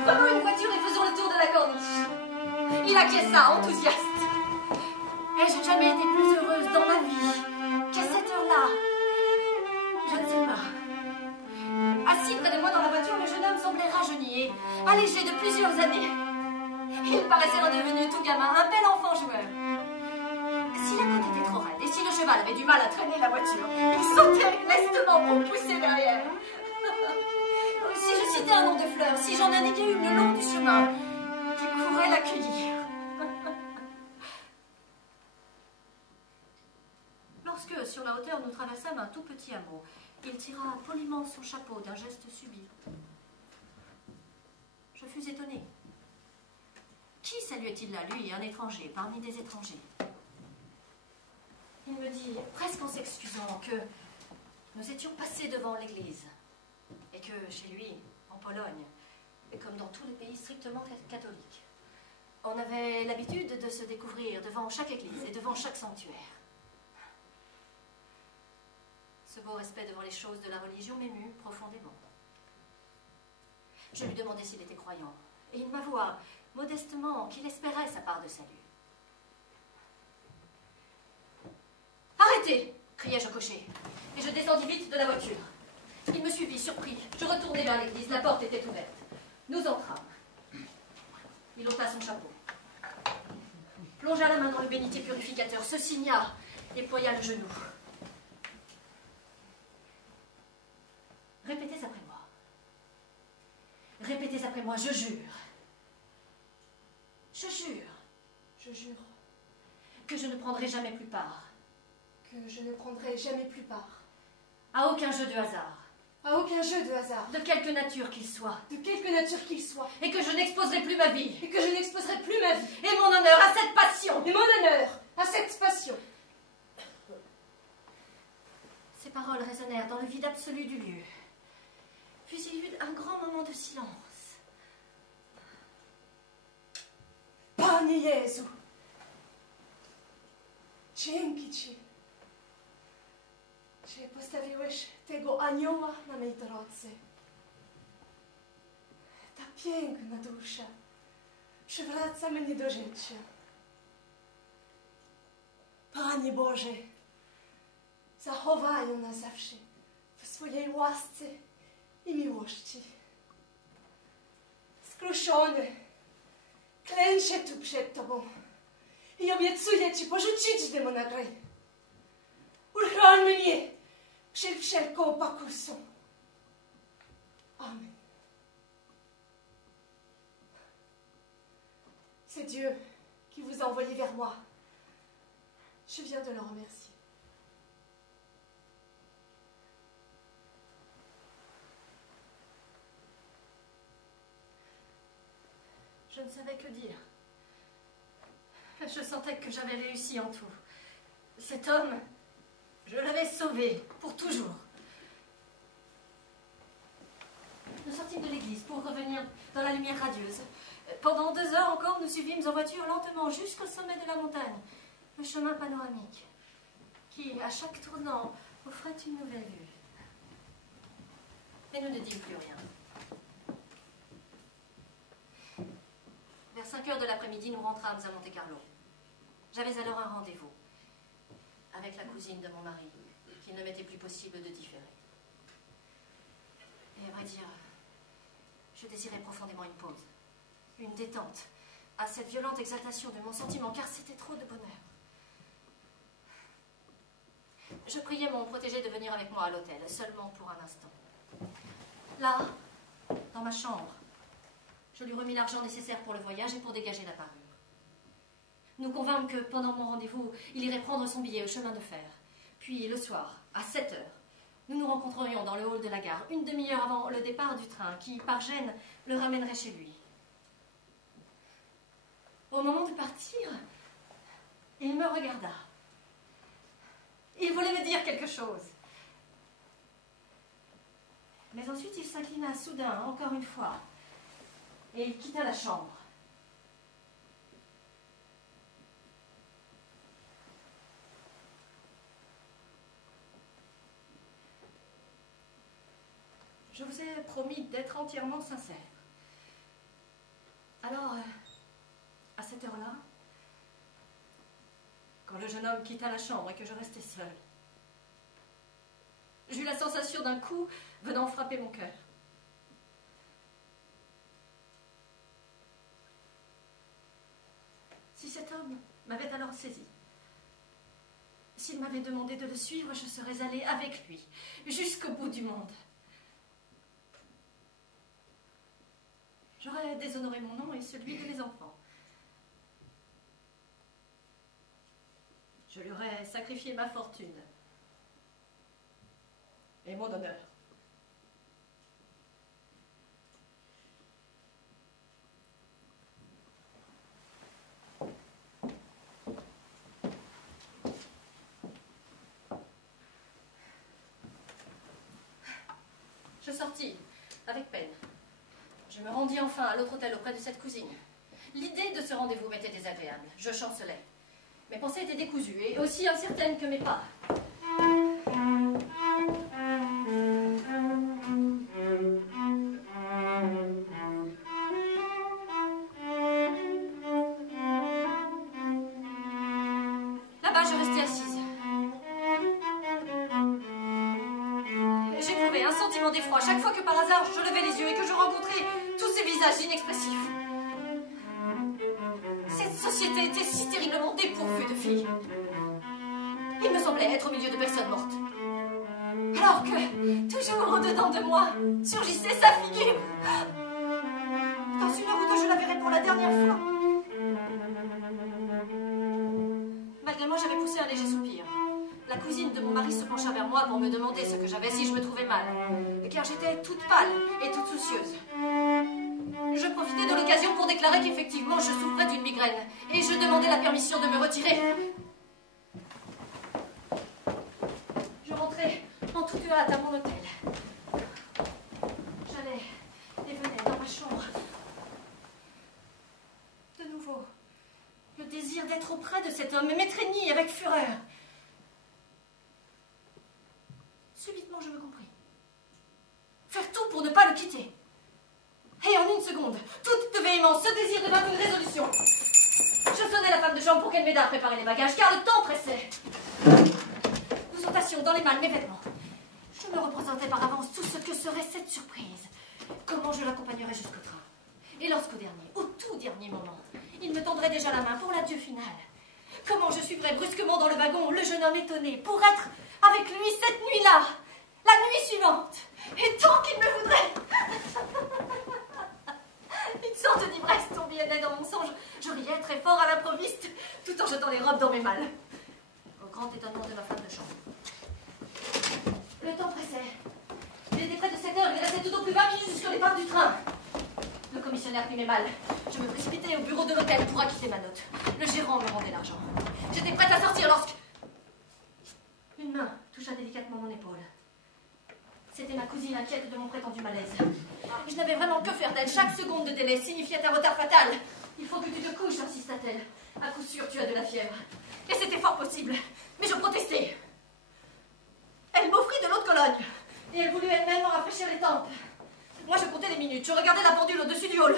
Prenons une voiture et faisons le tour de la corniche. Il acquiesça, enthousiaste. Ai-je jamais été plus heureuse dans ma vie qu'à cette heure-là? Je ne sais pas. Assis près de moi dans la voiture, le jeune homme semblait rajeuni et allégé de plusieurs années. Il paraissait redevenu tout gamin, un bel enfant joueur. Si la côte était trop raide et si le cheval avait du mal à traîner la voiture, il sautait lestement pour pousser derrière. Si je citais un nom de fleur, si j'en indiquais une le long du chemin, je courais l'accueillir. Lorsque, sur la hauteur, nous traversâmes un tout petit hameau, il tira poliment son chapeau d'un geste subit. Je fus étonnée. Qui saluait-il là, lui, un étranger, parmi des étrangers? Il me dit, presque en s'excusant, que nous étions passés devant l'église et que chez lui, en Pologne, et comme dans tous les pays strictement catholiques, on avait l'habitude de se découvrir devant chaque église et devant chaque sanctuaire. Ce beau respect devant les choses de la religion m'émut profondément. Je lui demandai s'il était croyant, et il m'avoua modestement qu'il espérait sa part de salut. Arrêtez! Criai-je au cocher, et je descendis vite de la voiture. Il me suivit, surpris. Je retournai vers l'église, la porte était ouverte. Nous entrâmes. Il ôta son chapeau, plongea la main dans le bénitier purificateur, se signa et ploya le genou. Répétez après moi. Répétez après moi, je jure. Je jure. Je jure. Que je ne prendrai jamais plus part. Que je ne prendrai jamais plus part. À aucun jeu de hasard. À aucun jeu de hasard. De quelque nature qu'il soit. De quelque nature qu'il soit. Et que je n'exposerai plus ma vie. Et que je n'exposerai plus ma vie. Et mon honneur à cette passion. Et mon honneur à cette passion. Ces paroles résonnèrent dans le vide absolu du lieu. Puis il y eut un grand moment de silence. Panie Jezu! Dzięki Ci, że postawiłeś tego anioła na mej drodze. Ta piękna dusza przywraca mnie do życia. Panie Boże, zachowaj ją na zawsze w swojej łasce i miłości. Skruszony, klęczę tu przed Tobą i obiecuję Ci porzucić demona gry. Uchroń mnie przed wszelką pokusą. Amen. C'est Dieu qui vous a envoyé vers moi. Je viens de le remercier. Je ne savais que dire. Je sentais que j'avais réussi en tout. Cet homme, je l'avais sauvé pour toujours. Nous sortîmes de l'église pour revenir dans la lumière radieuse. Pendant 2 heures encore, nous suivîmes en voiture lentement jusqu'au sommet de la montagne, le chemin panoramique, qui, à chaque tournant, offrait une nouvelle vue. Mais nous ne dîmes plus rien. Vers 5 heures de l'après-midi, nous rentrâmes à Monte-Carlo. J'avais alors un rendez-vous avec la cousine de mon mari, qu'il ne m'était plus possible de différer. Et à vrai dire, je désirais profondément une pause, une détente à cette violente exaltation de mon sentiment, car c'était trop de bonheur. Je priai mon protégé de venir avec moi à l'hôtel, seulement pour un instant. Là, dans ma chambre, je lui remis l'argent nécessaire pour le voyage et pour dégager la parure. Nous convînmes que pendant mon rendez-vous, il irait prendre son billet au chemin de fer. Puis le soir, à 7 heures, nous nous rencontrerions dans le hall de la gare, une demi-heure avant le départ du train qui, par gêne, le ramènerait chez lui. Au moment de partir, il me regarda. Il voulait me dire quelque chose. Mais ensuite, il s'inclina soudain, encore une fois, et il quitta la chambre. Je vous ai promis d'être entièrement sincère. Alors, à cette heure-là, quand le jeune homme quitta la chambre et que je restais seule, j'eus la sensation d'un coup venant frapper mon cœur. Si cet homme m'avait alors saisi, s'il m'avait demandé de le suivre, je serais allée avec lui, jusqu'au bout du monde. J'aurais déshonoré mon nom et celui de mes enfants. Je lui aurais sacrifié ma fortune et mon honneur. Je sortis, avec peine. Je me rendis enfin à l'autre hôtel auprès de cette cousine. L'idée de ce rendez-vous m'était désagréable. Je chancelais. Mes pensées étaient décousues et aussi incertaines que mes pas. Là-bas, je restais assise. J'éprouvais un sentiment d'effroi chaque fois que par hasard je levais les yeux et que je rencontrais tous ces visages inexpressifs. Cette société était si terriblement dépourvue de filles. Il me semblait être au milieu de personnes mortes. Alors que, toujours au-dedans de moi, surgissait sa figure. Dans une heure ou deux, je la verrai pour la dernière fois. Malgré moi, j'avais poussé un léger soupir. La cousine de mon mari se pencha vers moi pour me demander ce que j'avais si je me trouvais mal, car j'étais toute pâle et toute soucieuse. Je profitais de l'occasion pour déclarer qu'effectivement je souffrais d'une migraine et je demandais la permission de me retirer. Je rentrais en toute hâte à mon hôtel. J'allais et venais dans ma chambre. De nouveau, le désir d'être auprès de cet homme m'étreignit avec fureur. Subitement, je me compris. Faire tout pour ne pas le quitter. Et en une seconde, toute de véhémence, ce désir devint une résolution. Je sonnai la femme de chambre pour qu'elle m'aidât à préparer les bagages, car le temps pressait. Nous entassions dans les malles mes vêtements. Je me représentais par avance tout ce que serait cette surprise. Comment je l'accompagnerais jusqu'au train. Et lorsqu'au dernier, au tout dernier moment, il me tendrait déjà la main pour l'adieu final. Comment je suivrais brusquement dans le wagon le jeune homme étonné pour être avec lui cette nuit-là, la nuit suivante, et tant qu'il me voudrait. Une sorte d'ivresse tourbillonnait dans mon sang. Je riais très fort à l'improviste, tout en jetant les robes dans mes malles. Au grand étonnement de ma femme de chambre. Le temps pressait. Il était près de 7 heures, il restait tout au plus 20 minutes jusqu'au départ du train. Le commissionnaire prit mes malles. Je me précipitai au bureau de l'hôtel pour acquitter ma note. Le gérant me rendait l'argent. J'étais prête à sortir lorsque... une main toucha délicatement mon épaule. C'était ma cousine inquiète de mon prétendu malaise. Je n'avais vraiment que faire d'elle. Chaque seconde de délai signifiait un retard fatal. Il faut que tu te couches, insista-t-elle. À coup sûr, tu as de la fièvre. Et c'était fort possible. Mais je protestai. Elle m'offrit de l'eau de Cologne. Et elle voulut elle-même m'en rafraîchir les tempes. Moi, je comptais les minutes. Je regardais la pendule au-dessus du hall.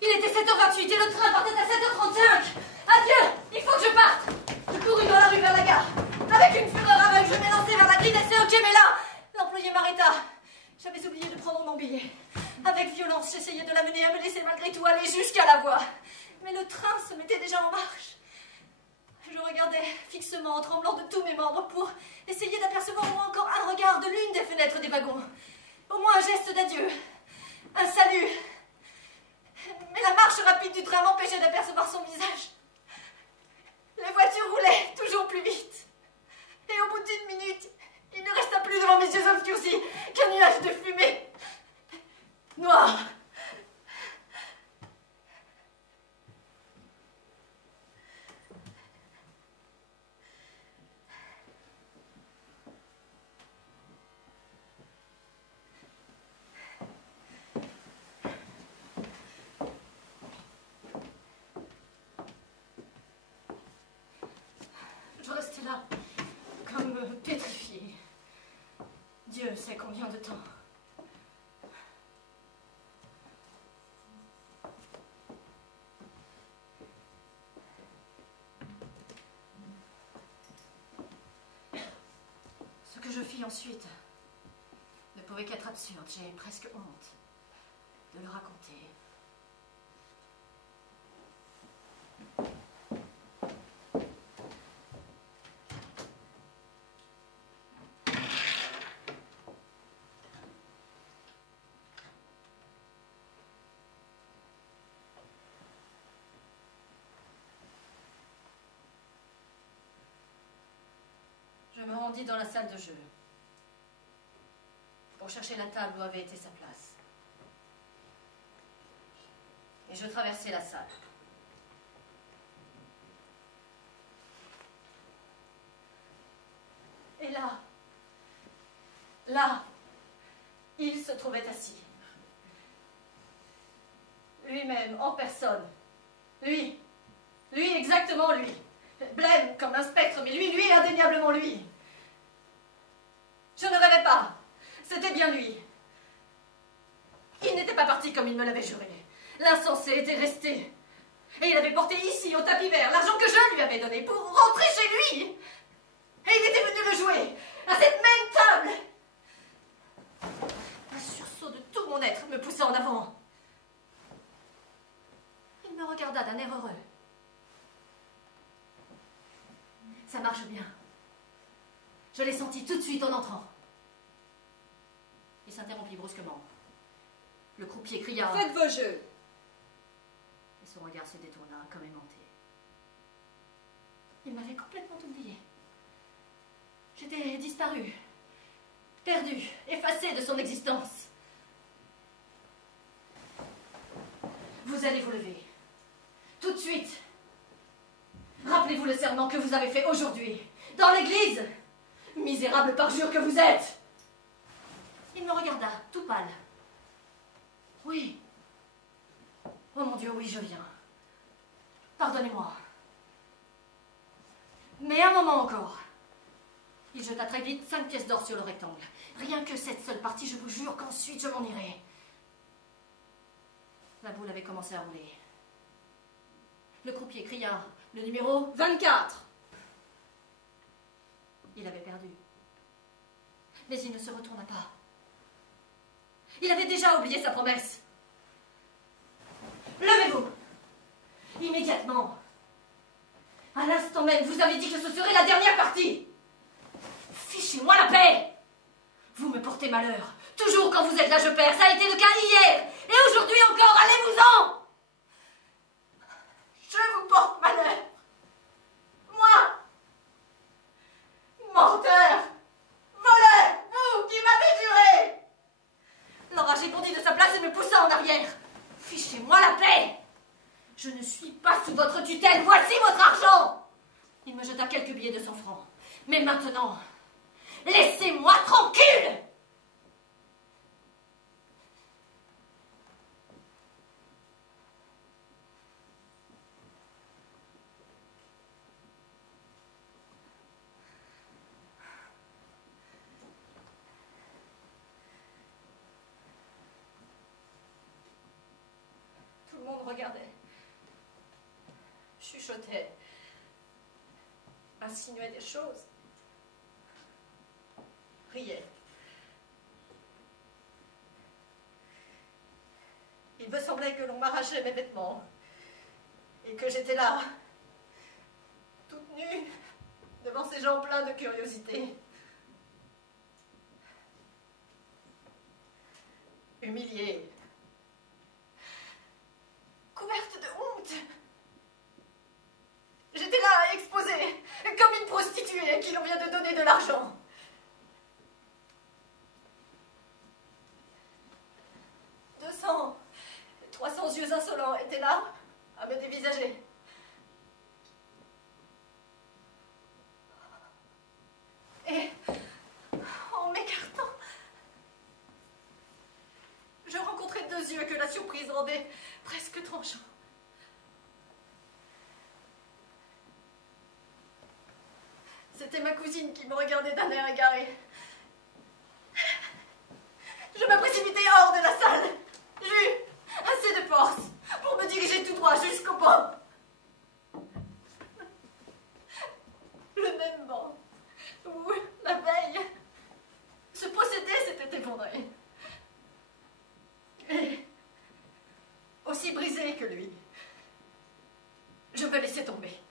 Il était 7h28 et le train partait à 7h35. Adieu, il faut que je parte. Je courus dans la rue vers la gare. Avec une fureur aveugle, je m'élançai vers la grille d'essai au quai, mais là, l'employé m'arrêta. J'avais oublié de prendre mon billet. Avec violence, j'essayais de l'amener à me laisser malgré tout aller jusqu'à la voie. Mais le train se mettait déjà en marche. Je regardais fixement en tremblant de tous mes membres pour essayer d'apercevoir au moins encore un regard de l'une des fenêtres des wagons. Au moins un geste d'adieu, un salut. Mais la marche rapide du train m'empêchait d'apercevoir son visage. Les voitures roulaient toujours plus vite. Et au bout d'une minute, il ne resta plus devant mes yeux obscurcis qu'un nuage de fumée. Noir. resté là, comme pétrifié. Dieu sait combien de temps. Ce que je fis ensuite ne pouvait qu'être absurde. J'ai presque honte de le raconter. Je me rendis dans la salle de jeu pour chercher la table où avait été sa place. Et je traversai la salle. Et là, il se trouvait assis. Lui-même, en personne. Lui, exactement lui. Blême comme un spectre, mais lui, indéniablement lui. Je ne rêvais pas. C'était bien lui. Il n'était pas parti comme il me l'avait juré. L'insensé était resté. Et il avait porté ici, au tapis vert, l'argent que je lui avais donné pour rentrer chez lui. Et il était venu le jouer, à cette même table. Un sursaut de tout mon être me poussa en avant. Il me regarda d'un air heureux. Ça marche bien. Je l'ai senti tout de suite en entrant. Il s'interrompit brusquement. Le croupier cria... Faites vos jeux. Et son regard se détourna comme aimanté. Il m'avait complètement oublié. J'étais disparue, perdue, effacée de son existence. Vous allez vous lever. Tout de suite. Rappelez-vous le serment que vous avez fait aujourd'hui, dans l'église. Misérable parjure que vous êtes. Il me regarda, tout pâle. Oui. Oh mon Dieu, oui, je viens. Pardonnez-moi. Mais un moment encore. Il jeta très vite 5 pièces d'or sur le rectangle. Rien que cette seule partie, je vous jure qu'ensuite je m'en irai. La boule avait commencé à rouler. Le croupier cria, le numéro 24. Il avait perdu. Mais il ne se retourna pas. Il avait déjà oublié sa promesse. Levez-vous. Immédiatement. À l'instant même, vous avez dit que ce serait la dernière partie. Fichez-moi la paix. Vous me portez malheur. Toujours quand vous êtes là, je perds. Ça a été le cas hier. Et aujourd'hui encore. Allez-vous-en. Je vous porte malheur. Moi. Menteur. Voleur. Vous qui m'avez juré. L'enragé bondit de sa place et me poussa en arrière. Fichez-moi la paix. Je ne suis pas sous votre tutelle. Voici votre argent. Il me jeta quelques billets de 100 francs. Mais maintenant, laissez-moi tranquille. Tout le monde regardait, chuchotait, insinuait des choses, riait. Il me semblait que l'on m'arrachait mes vêtements et que j'étais là, toute nue, devant ces gens pleins de curiosité. Humiliée, couverte de honte. J'étais là, exposée, comme une prostituée à qui l'on vient de donner de l'argent. 200, 300 yeux insolents étaient là, à me dévisager. Et, en m'écartant, je rencontrais 2 yeux que la surprise rendait presque tranchants. C'était ma cousine qui me regardait d'un air égaré. Je me précipitai hors de la salle. J'eus assez de force pour me diriger tout droit jusqu'au banc. Le même banc où, la veille, ce possédé s'était effondré. Et, aussi brisé que lui, je me laissais tomber.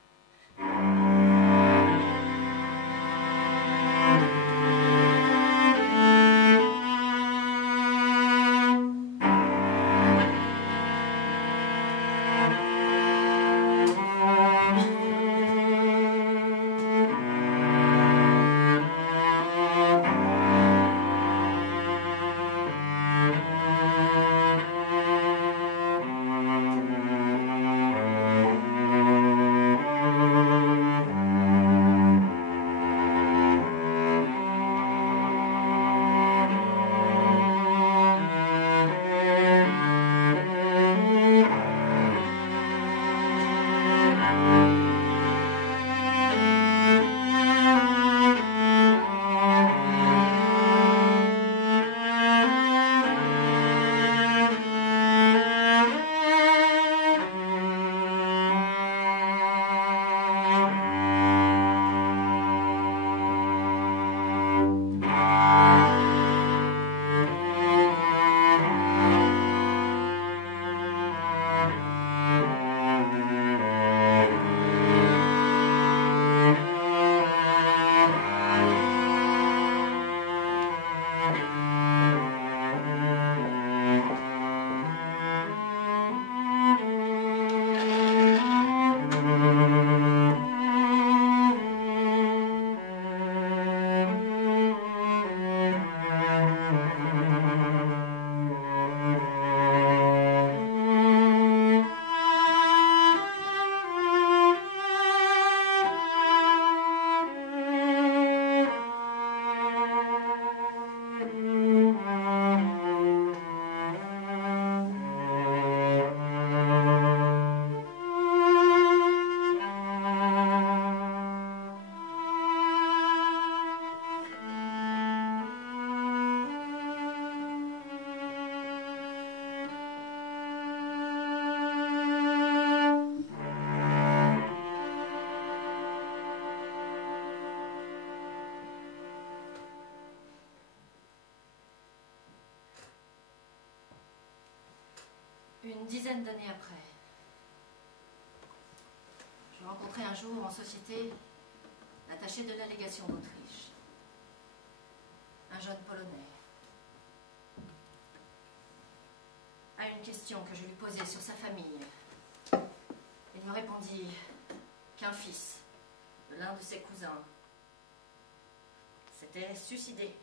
Une dizaine d'années après, je rencontrai un jour en société l'attaché de la légation d'Autriche, un jeune Polonais. À une question que je lui posais sur sa famille, il me répondit qu'un fils de l'un de ses cousins s'était suicidé.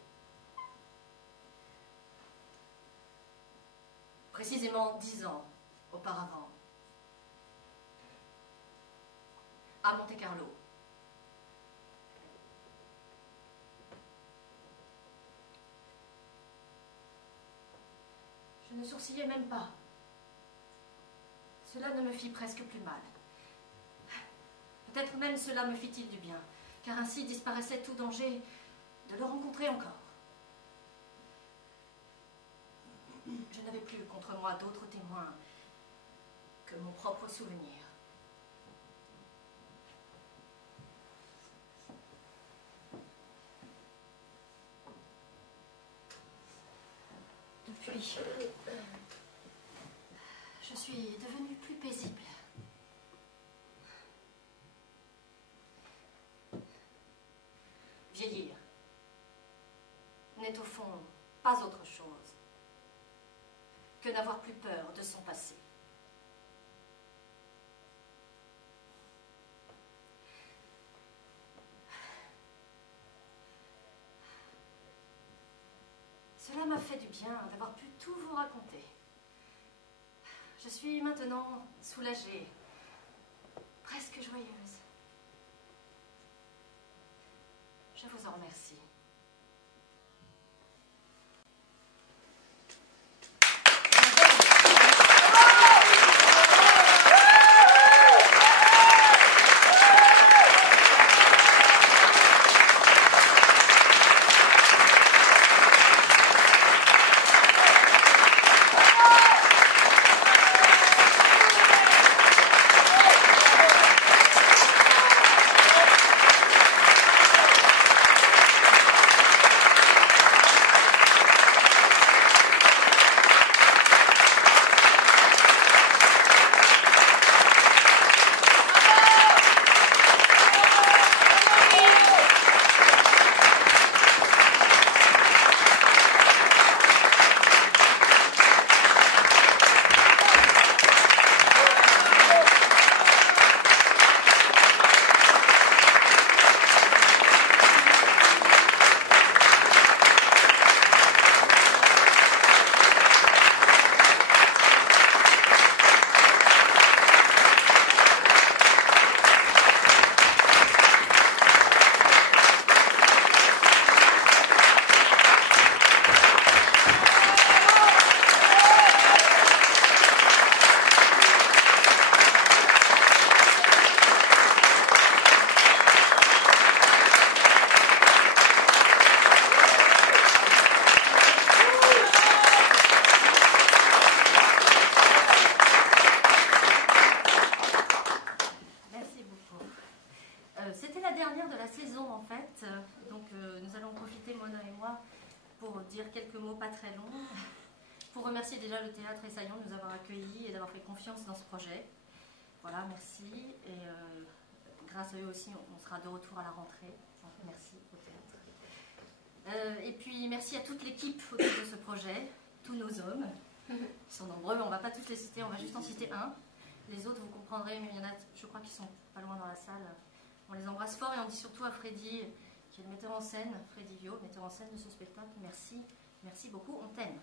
Précisément 10 ans auparavant, à Monte-Carlo. Je ne sourcillais même pas. Cela ne me fit presque plus mal. Peut-être même cela me fit-il du bien, car ainsi disparaissait tout danger de le rencontrer encore. Je n'avais plus contre moi d'autres témoins que mon propre souvenir. Depuis, je suis devenue plus paisible. Vieillir n'est au fond pas autre chose que n'avoir plus peur de son passé. Cela m'a fait du bien d'avoir pu tout vous raconter. Je suis maintenant soulagée, presque joyeuse. Je vous en remercie. C'était la dernière de la saison en fait, donc nous allons profiter, Mona et moi, pour dire quelques mots pas très longs, pour remercier déjà le Théâtre Essaillon de nous avoir accueillis et d'avoir fait confiance dans ce projet. Voilà, merci, et grâce à eux aussi, on sera de retour à la rentrée, donc merci au Théâtre. Et puis merci à toute l'équipe autour de ce projet, tous nos hommes, ils sont nombreux, on ne va pas tous les citer, on va juste en citer un. Les autres, vous comprendrez, mais il y en a, je crois qu'ils sont pas loin dans la salle. On les embrasse fort et on dit surtout à Freddy, qui est le metteur en scène, Freddy Vio, metteur en scène de ce spectacle, merci, merci beaucoup, on t'aime.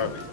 Probably.